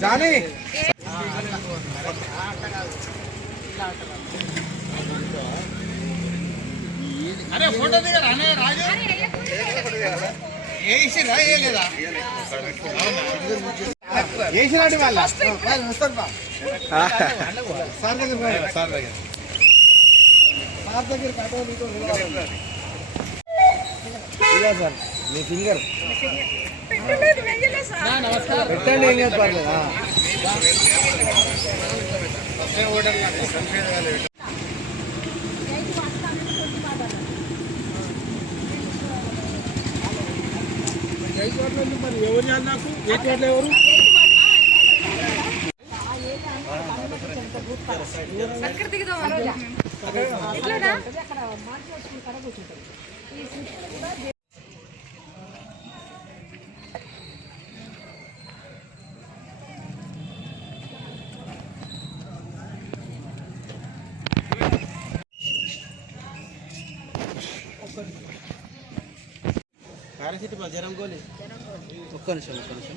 Johnny! అరే photo దిగరా అనే రాజు. వేసినాడు వాళ్ళ? సార్ దగ్గర. సార్ దగ్గర సార్ దగ్గర కట్టో నీతో నిలబడాలి. ఇలా సార్ మీ ఫింగర్ పెట్టండి ఏం కాదు పర్లేదు మరి ఎవరు నాకు ఏ చోట్ల ఎవరు అక్కడ దిగుదాం ఎట్లా పారాసిటమాల్ జ్వరం గోలి ఒక్క నిమిషం ఒక్క నిమిషం.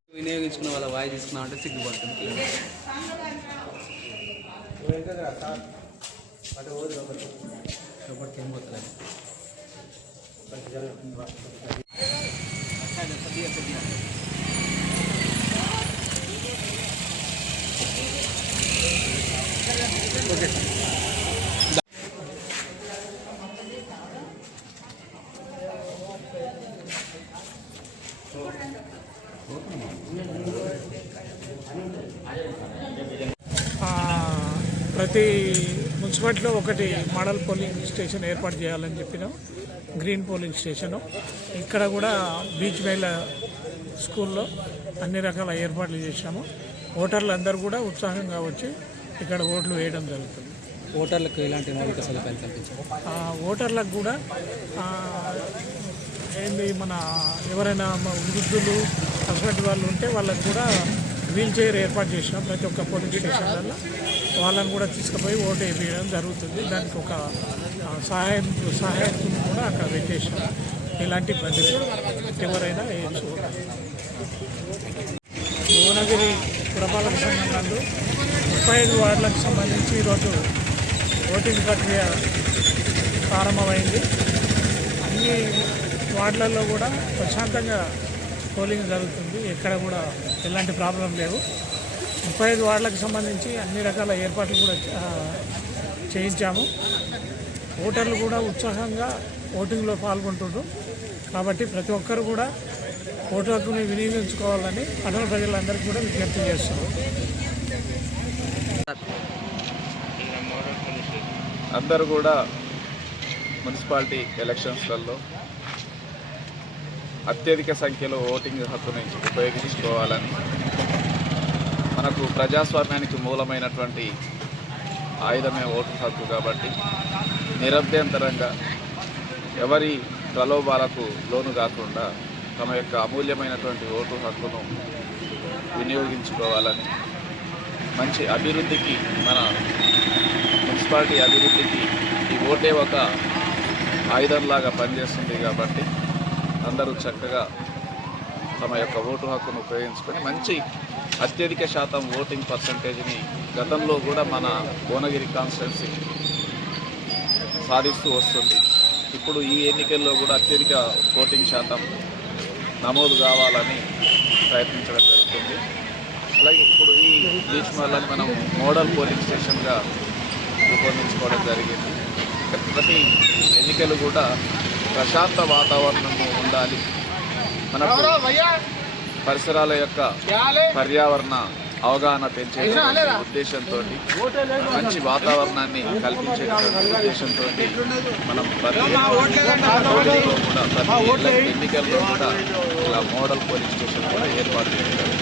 వినియోగించుకున్న వాళ్ళ వాయి తీసుకున్నావు అంటే సిగ్గుపడుతుంది. ప్రతి మున్సిపాలిటీలో ఒకటి మోడల్ పోలింగ్ స్టేషన్ ఏర్పాటు చేయాలని చెప్పినాం. Green polling station. ఇక్కడ కూడా బీచ్ మేళ స్కూల్లో అన్ని రకాల ఏర్పాట్లు చేశాము. ఓటర్లు అందరూ కూడా ఉత్సాహంగా వచ్చి ఇక్కడ ఓట్లు వేయడం జరుగుతుంది. ఓటర్లకు ఎలాంటి మౌలిక సదుపాయాలు కల్పించారు? ఓటర్లకు కూడా ఏంది మన ఎవరైనా వృద్ధులు అటువంటి వాళ్ళు ఉంటే వాళ్ళకు కూడా వీల్ చైర్ ఏర్పాటు చేసినాం ప్రతి ఒక్క పోలింగ్ స్టేషన్లలో. వాళ్ళని కూడా తీసుకుపోయి ఓటు వేయడం జరుగుతుంది. దానికి ఒక సహాయం సహాయం కూడా అక్కడ పెట్టేసాం ఇలాంటి ప్రజలు ఎవరైనా వేయచ్చు భువనగిరి పురపాలక సంఘం నందు ముప్పై ఐదు వార్డులకు సంబంధించి ఈరోజు ఓటింగ్ ప్రక్రియ ప్రారంభమైంది. అన్ని వార్డులలో కూడా ప్రశాంతంగా పోలింగ్ జరుగుతుంది. ఎక్కడ కూడా ఎలాంటి ప్రాబ్లం లేవు. ముప్పై ఐదు వార్డులకు సంబంధించి అన్ని రకాల ఏర్పాట్లు కూడా చేయించాము. ఓటర్లు కూడా ఉత్సాహంగా ఓటింగ్లో పాల్గొంటున్నారు కాబట్టి ప్రతి ఒక్కరు కూడా ఓటు హక్కుని వినియోగించుకోవాలని పట్టణ ప్రజలందరికీ కూడా విజ్ఞప్తి చేస్తున్నాం. అందరూ కూడా మున్సిపాలిటీ ఎలక్షన్స్లలో అత్యధిక సంఖ్యలో ఓటింగ్ హక్కుని ఉపయోగించుకోవాలని మనకు ప్రజాస్వామ్యానికి మూలమైనటువంటి ఆయుధమే ఓటు హక్కు కాబట్టి నిరభ్యంతరంగా ఎవరి ప్రలోభాలకు లోను కాకుండా తమ యొక్క అమూల్యమైనటువంటి ఓటు హక్కును వినియోగించుకోవాలని మంచి అభివృద్ధికి మన మున్సిపాలిటీ అభివృద్ధికి ఈ ఓటే ఒక ఆయుధంలాగా పనిచేస్తుంది కాబట్టి అందరూ చక్కగా తమ యొక్క ఓటు హక్కును ఉపయోగించుకొని మంచి అత్యధిక శాతం ఓటింగ్ పర్సంటేజ్ని గతంలో కూడా మన భువనగిరి కాన్స్టిట్యున్సీ సాధిస్తూ వస్తుంది. ఇప్పుడు ఈ ఎన్నికల్లో కూడా అత్యధిక ఓటింగ్ శాతం నమోదు కావాలని ప్రయత్నించడం జరుగుతుంది. అలాగే ఇప్పుడు ఈ బీచ్ మల్లని మనం మోడల్ పోలింగ్ స్టేషన్గా రూపొందించుకోవడం జరిగింది. ప్రతి ఎన్నికలు కూడా ప్రశాంత వాతావరణంలో ఉండాలి. మనకు పరిసరాల యొక్క పర్యావరణ అవగాహన పెంచే ఉద్దేశంతో మంచి వాతావరణాన్ని కల్పించే ఉద్దేశంతో మనం ప్రతి ఎన్నికల్లో కూడా ఇలా మోడల్ పోలింగ్ స్టేషన్ కూడా ఏర్పాటు చేశారు